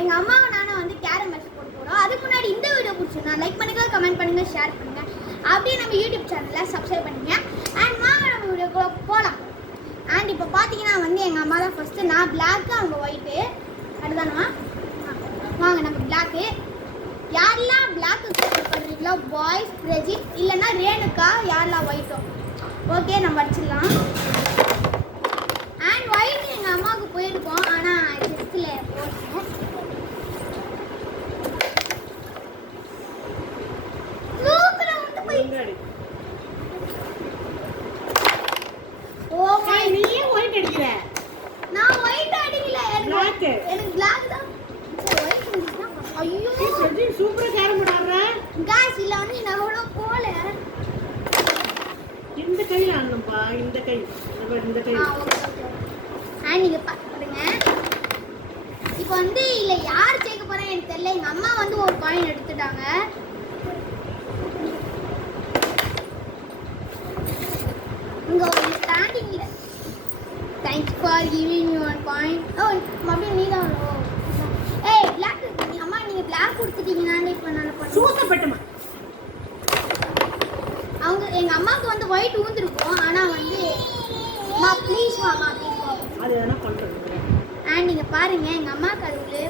எங்க அம்மாவும் நானும் வந்து கேரம் மேட்ச் போட போறோம். அதுக்கு முன்னாடி இந்த வீடியோ பிடிச்சிருந்தா லைக் பண்ணுங்க, கமெண்ட் பண்ணுங்க, ஷேர் பண்ணுங்க. அப்படியே நம்ம யூடியூப் சேனலை சப்ஸ்கிரைப் பண்ணுங்க. அண்ட் வாங்க நம்ம வீடியோக்குள்ள போகலாம். அண்ட் இப்போ பார்த்தீங்கன்னா வந்து எங்கள் அம்மா தான் ஃபஸ்ட்டு, நான் பிளாக்கு, அவங்க ஒயிட்டு. அதுதானா? வாங்க நம்ம பிளாக்கு. யாரெல்லாம் பிளாக்கு சப்போர்ட் பண்ணுறீங்களோ பாய்ஸ் பிரஜித், இல்லைன்னா ரேணுக்கா, யாரெல்லாம் ஒயிட்டோ. ஓகே, நம்ம அடிச்சிடலாம். அண்ட் ஒயிட் எங்கள் அம்மாவுக்கு போயிருக்கோம், ஆனால் டெஸ்ட்டில் போட்டேன். நான் ஒயிட் அடிக்கல, எனக்கு பிளாக் தான். ஒயிட் இருந்துச்சுன்னா ஐயோ சூப்பரா கேரம் போடுற गाइस இல்ல வந்து நான் அவ்வளோ போல. இந்த கையில ஆடணும்பா, இந்த கை இந்த கை. Okay okay. நீங்க பாருங்க. இப்போ வந்து இல்ல யார் ஜெயிக்க போறாங்க எனக்கு தெரியல. எங்க அம்மா வந்து ஒரு காயின் எடுத்துட்டாங்க. இங்க ஒரு ஸ்டாண்டிங் இல்ல. Thanks for giving you one point. ஓ மறுபடியும் நீ தான். ஏய் பிளாக், அம்மா நீங்க பிளாக் கொடுத்துட்டீங்கன்னா இப்போ நான் பண்ணுவேன். சூத்தப்பட்டமா அவங்க எங்க அம்மாக்கு வந்து ஒயிட் ஊந்திருக்கும், ஆனா வந்து மா ப்ளீஸ் வாமா அது என்ன பண்றது. அண்ட் நீங்க பாருங்க எங்க அம்மாக்கு அது உள்ளே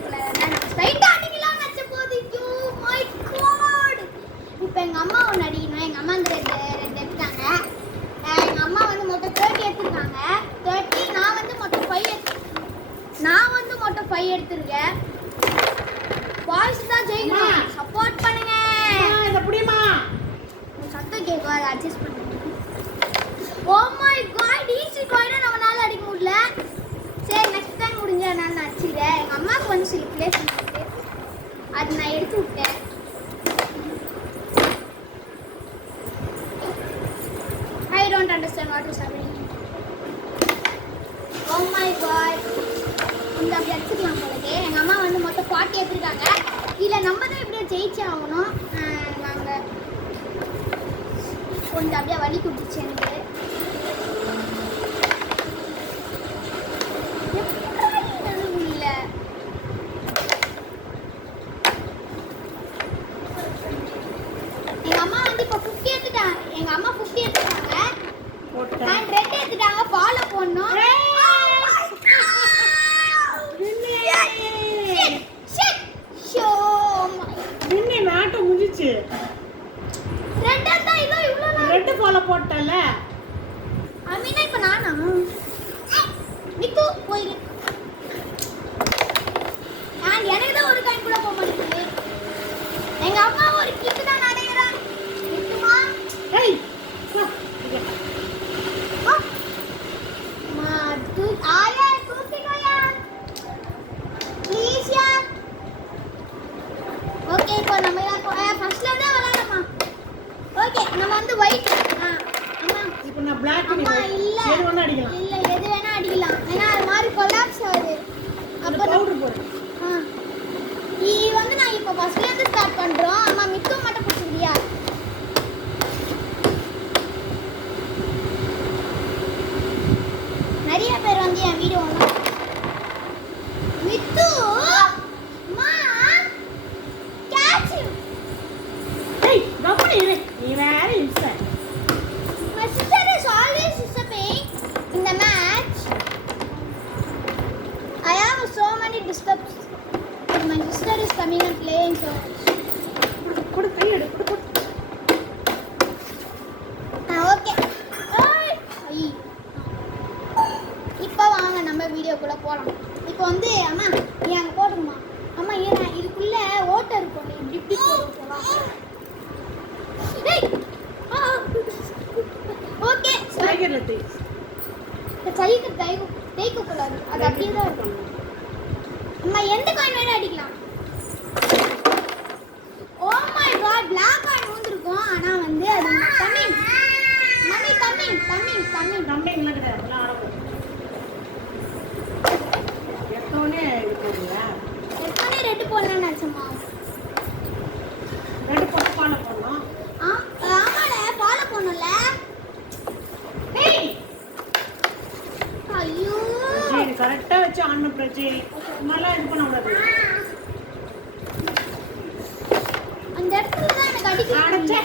நான் ஸ்ட்ரைட்டா அடிக்கலாம் நச்ச போது. You my god. இப்போ எங்க அம்மா ஒன்று அடிக்கணும். எங்க அம்மா இந்த ரெண்டு எடுத்தாங்க. எங்க அம்மா வந்து மொத்தம் 30 எடுத்துருக்காங்க. 30. நான் வந்து மொத்தம் 5 எடுத்துருக்கேன். பாய்ஸ் தான் ஜெயிக்கணும், சப்போர்ட் பண்ணுங்க. இத புடிமா சத்தம் கேட்கும், அதை அட்ஜஸ்ட் பண்ணுங்க. ஓ மை காட், ஈஸி காயினை நம்மளால அடிக்க முடியல. சரி நெக்ஸ்ட் டைம் முடிஞ்ச நான் அடிச்சுக்கிறேன். எங்கள் அம்மாவுக்கு வந்து சில பிளேஸ் இருக்கு, அது நான் எடுத்து விட்டேன். I don't understand what is happening. Oh my god, இந்த அப்படி அடிச்சுக்கலாம் போலக்கு. எங்கள் அம்மா வந்து மொத்தம் 40 எடுத்துருக்காங்க. இல்லை நம்ம தான் எப்படியோ ஜெயிச்சே ஆகணும். நாங்கள் கொஞ்சம் அப்படியே வலி கொடுத்துச்சு எனக்கு. இல்லை எங்கள் அம்மா வந்து இப்போ 50 எடுத்துட்டாங்க. எங்கள் அம்மா 50 எடுத்துட்டாங்க. நான் 2 எடுத்துட்டாங்க. ஃபாலோ பண்ணணும். முடிஞ்சிச்சு. Red follow போட்டல. அமீனா இப்ப நானா மித்து போயிரு. நான் எனக்கு தான் ஒரு காயின் கூட போக மாட்டேங்குது. எங்க அம்மா ஒரு கிட்டு தான் நடையறாங்க. மித்துமா ஏய் மா தூ ஆயா தூக்கினோயா ப்ளீஸ் யா. ஓகே இப்போ நம்ம ஃபர்ஸ்ட்ல இருந்து விளையாடலாமா? ஓகே நம்ம வந்து ஒயிட். அம்மா இப்போ நான் Black அம்மா இல்ல எது வேணா அடிக்கலாம். இல்ல எது வேணா அடிக்கலாம். ஏன்னா அது மாதிரி கொலாப்ஸ் ஆகுது. அப்ப பவுடர் போடு. இது வந்து நான் இப்போ ஃபர்ஸ்ட்ல இருந்து ஸ்டார்ட் பண்றோம். அம்மா மித்து மட்டும் புடிச்சிட்டியா? நிறைய பேர் வந்து என் வீடியோ மித்து மா கேட்ச். ஏய் கபடி நீ வேற இன்சை. My sister is always disturbing in the match. I have so many disturbs. My sister is coming and playing so much. கொடு கை எடு கொடு. ஓகே. ஐ இப்போ வாங்க நம்ம வீடியோக்குள்ள போலாம். இப்போ வந்து அம்மா நீ அங்க போடுமா? அம்மா ஏன் இதுக்குள்ள ஓட்டை இருக்கும், இப்படி இப்படி போலாம். ஏய் ஓகே டைகர்ல டை. சைக்கிள் தேய்க்க கூடாது, அது அப்படியே தான் இருக்கும். அம்மா எந்த காயின் வேணா அடிக்கலாம். Oh my god, Black coin வந்திருக்கும். ஆனா வந்து அது கம்மிங் மம்மி கம்மிங்ல கிடையாது. அதெல்லாம் ஆடணும். எத்தோனே இருக்குங்க. எத்தனை ரெட் போடலாம்னு நினைச்சமா? ரெட் போட்டு பால போடணும். ஆமால பால போடணும்ல. ஏய் ஐயோ சரி கரெக்ட்டா வச்சு ஆடணும் பிரஜி. நல்லா இது பண்ண கூடாது. எனக்கு அடிக்க அடச்சே.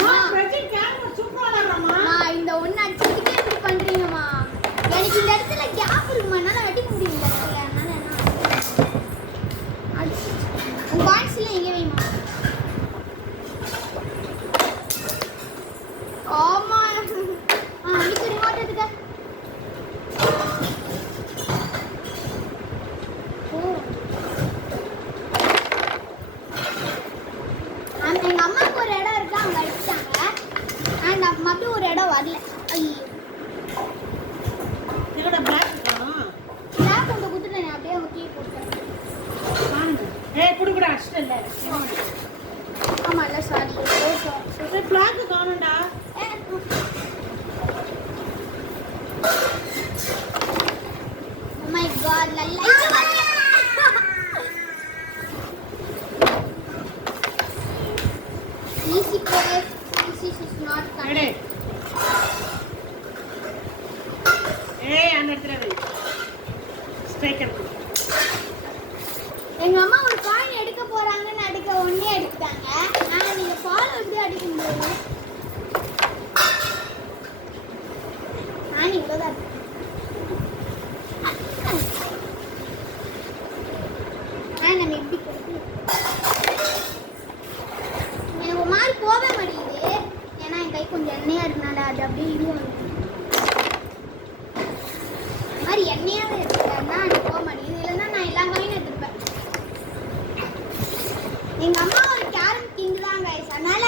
மா, பிரஜின் கேமரா சூப்பரா விளையாடுறாமா. நான் இந்த ஒண்ணு அடிச்சதுக்கே இப்படி பண்றீங்கம்மா. எனக்கு இந்த இடத்துல கேப் இருக்குமா, என்னால அடிக்க முடியல இந்த இடத்துல. அதனால என்ன அடிச்சு உன் பாயிண்ட்ஸ்ல எங்க வைமா. ஆமா அடிக்க ரிமோட் எடுக்க. எங்க அம்மாவுக்கு ஒரு இடம் இருக்கு, அவங்க அடிச்சாங்க. அண்ட் மறுபடியும் ஒரு இடம் வரல. ஐயோ என்னோட பிளாக் காணோம். நான் கொண்டு குடுத்துட்டேன், அப்படியே அவங்க கீழே போட்டேன். காணுங்க. ஏய் குடுக்குடா அடிச்சிட்டல. ஆமா இல்ல சாரி. ஏய் black காணோம்டா. Oh my god, lalla. Easy boys, easy is not எடு. coming. ஏய் அந்த இடத்துல வை. ஸ்ட்ரைக்கர். எங்க அம்மா ஒரு காயின் எடுக்க போறாங்கன்னு அடிக்க ஒண்ணே எடுத்துட்டாங்க. நான் நீங்க ஃபாலோ எப்படி அடிக்க முடியும்? நான் இவ்வளவுதான். நம்ம எப்படி கொடுத்து எனக்கு ஒரு மாதிரி போக மாட்டேங்குது. ஏன்னா என் கை கொஞ்சம் எண்ணெயா இருந்தால அது அப்படியே இதுவும் மாதிரி எண்ணெயாவே எடுத்துட்டா அது போக மாட்டேங்குது. இல்லைன்னா நான் எல்லா காயினும் எடுத்துருப்பேன். எங்க அம்மா ஒரு கேரம் கிங் தான் கைஸ். அதனால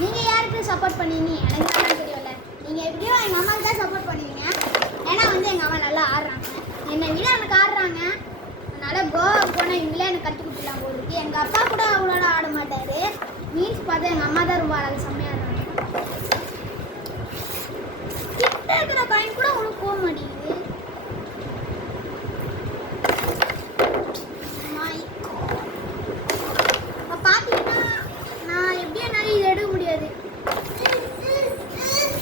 நீங்க யாருக்கு சப்போர்ட் பண்ணுவீங்க எனக்கு தான் தெரியல. நீங்க எப்படியோ எங்க அம்மாவுக்கு தான் சப்போர்ட் பண்ணுவீங்க. ஏன்னா வந்து எங்க அம்மா நல்லா ஆடுறாங்க, என்னை விட எனக்கு ஆடுறாங்க. அதனால கோவா போனால் இவங்களே எனக்கு கற்றுக் கொடுத்துலாம் போல இருக்கு. எங்கள் அப்பா கூட அவ்வளோலாம் ஆட மாட்டார். மீன்ஸ் பார்த்தா எங்கள் அம்மா தான் ரொம்ப ஆடாது, செம்மையாக ஆடுறாங்க. கிட்ட இருக்கிற காயின் கூட ஒன்றும் போக மாட்டேங்குது. இப்போ பார்த்தீங்கன்னா நான் எப்படி என்னால் இதை எடுக்க முடியாது.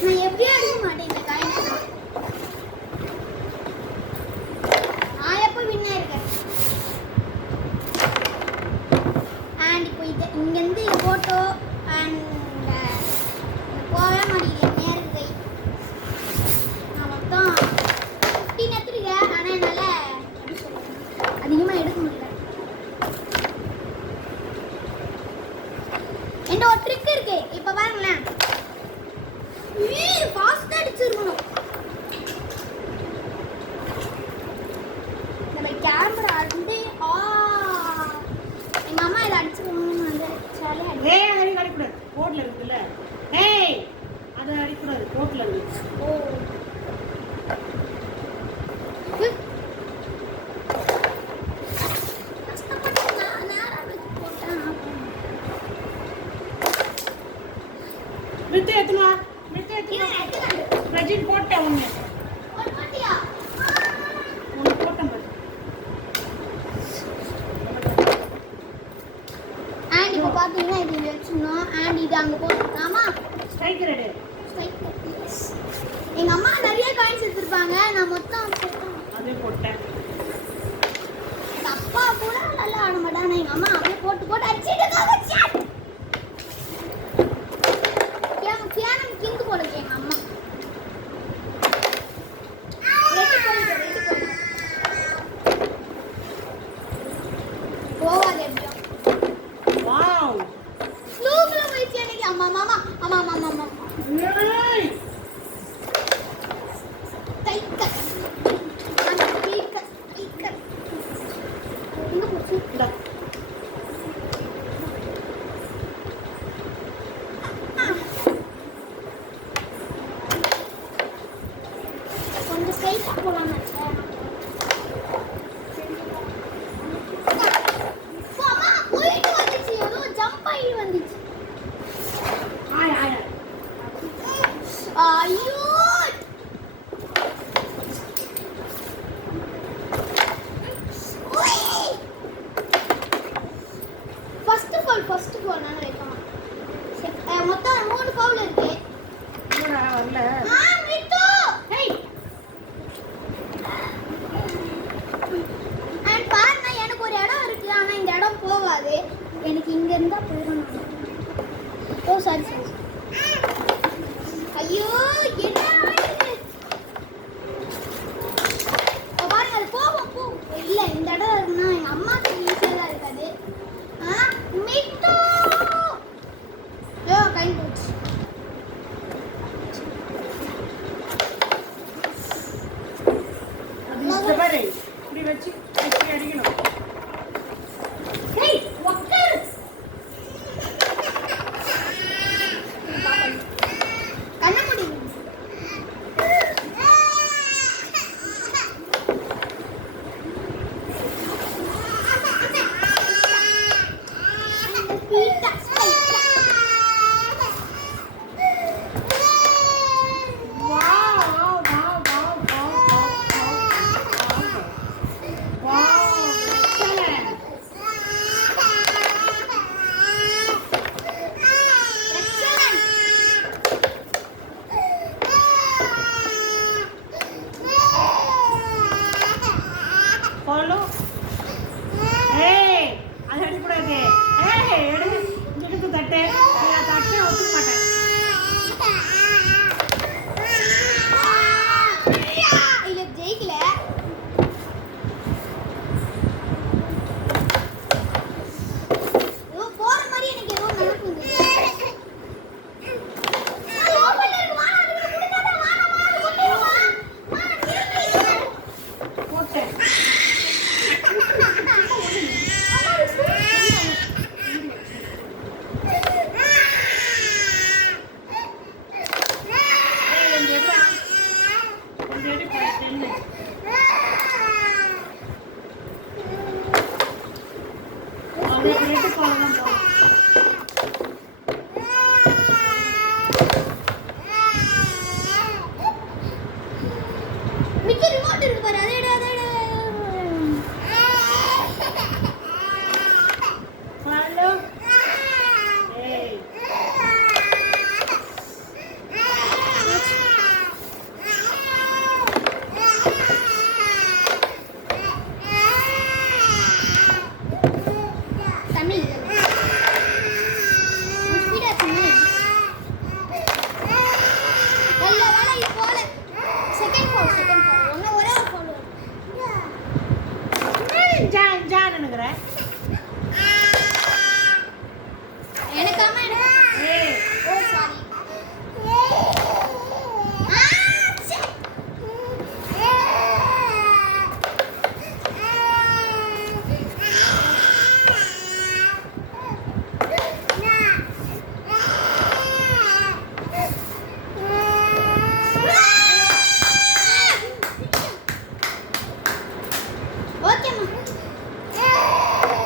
நான் எப்படியும் எடுக்க மாட்டேன் இந்த காயினை. நான் எப்போ வின் ஆயிருக்கேன். அண்ட் இப்போ இது இங்கேருந்து ஃபோட்டோ அண்ட் போகவே மாட்டேங்குது நேரு கை. நான் மொத்தம் 15 எடுத்துருக்கேன். ஆனால் என்னால் அதிகமாக எடுக்க முடியல. என்கிட்ட ஒரு ட்ரிக் இருக்கு, இப்போ பாருங்களேன். ஃபாஸ்ட்டாக அடிச்சிருக்கணும். நம்ம கேமரா வந்து எங்க அம்மா இதை அடிச்சிருக்கணும்னு வந்து சாலே அடி. ஏய் அதை அடிக்கூடாது, கோட்ல இருக்குல்ல. ஏய் அதை அடிக்கூடாது, கோட்ல இருக்கு. ஓ கஷ்டப்பட்டு நான் நேரா வச்சு போட்டேன். மித்த ஏத்துமா, மித்த ஏத்துமா. பிரஜின் போட்டேன் ஒன்று. ஒரு பாட்டியா ஒன்று போட்டேன் பாரு. அண்ட் இப்போ பார்த்தீங்கன்னா இது வச்சுக்கணும். அண்ட் இது அங்கே போட்டுக்கலாமா? ஸ்ட்ரைக்கர் எடு. எங்க அம்மா நிறைய காயின்ஸ் எடுத்திருப்பாங்க, நான் மொத்தம் அதே போட்டேன். எங்க அப்பா கூட நல்லா ஆட மாட்டாங்க. எங்க அம்மா அப்படியே போட்டு போட்டு அடிச்சுட்டு கேனம் கிந்து போல இருக்கு எங்க அம்மா. ரெடி போயிடு. போவாது எப்படியும். வாவ். ஸ்லோக்ல போயிடுச்சு எனக்கு. அம்மா மாமா அம்மா மாமா மாமா ஏய் தைக்க அந்த பீக்க பீக்க எங்க போச்சு? இந்தா. கொஞ்சம் ஸ்ட்ரைட்டா போலாம் நினைச்சேன். அம்மா போயிட்டு வந்துச்சு, ஏதோ ஜம்ப் ஆகி வந்துச்சு. ஆய் ஆய். ஐயோ ஃபர்ஸ்ட் பால் நான் வைக்கலாம். மொத்தம் 3 பவுல் இருக்கு. என்னடா வரல. மிட்டு ஏய் அண்ட் பாருங்க, எனக்கு ஒரு இடம் இருக்கு. ஆனா இந்த இடம் நினைக்கிற எனக்காம ஏய் ஓ சாரி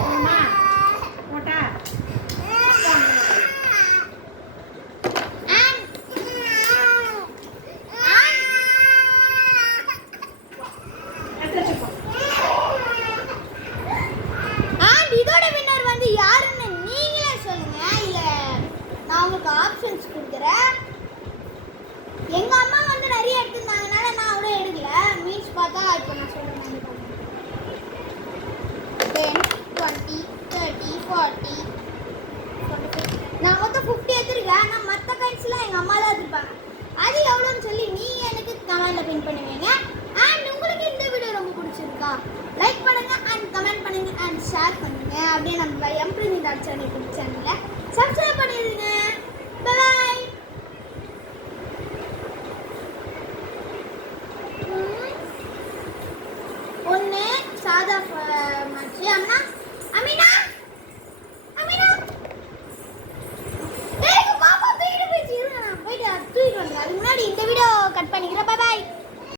அம்மா போட்டா எடுத்து வச்சுக்கோ அண்ட் இதோட வின்னர் வந்து யாருன்னு நீங்களே சொல்லுங்க இல்ல நான் உங்களுக்கு ஆப்ஷன்ஸ் கொடுக்குறேன். எங்க அம்மா வந்து நிறைய எடுத்திருந்தாங்கனால நான் அவ்வளோ எடுக்கல. மீன்ஸ் பார்த்தா இப்போ நான் சொல்றேன் 10 20 30 40 45 நான் மொத்தம் 50 எடுத்துருக்கேன். ஆனால் மற்ற கைண்ட்ஸ்லாம் எங்கள் அம்மா தான் எடுத்துருப்பாங்க. அது எவ்வளோன்னு சொல்லி நீங்க எனக்கு கமெண்ட்ல பின் பண்ணுவீங்க. அண்ட் உங்களுக்கு இந்த வீடியோ ரொம்ப பிடிச்சிருக்கா லைக் பண்ணுங்க அண்ட் கமெண்ட் பண்ணுங்க அண்ட் ஷேர் பண்ணுங்க. அப்படியே நம்ம எம்பிரினி டாட் சேனல் சேனலை சப்ஸ்கிரைப் பண்ணிடுங்க.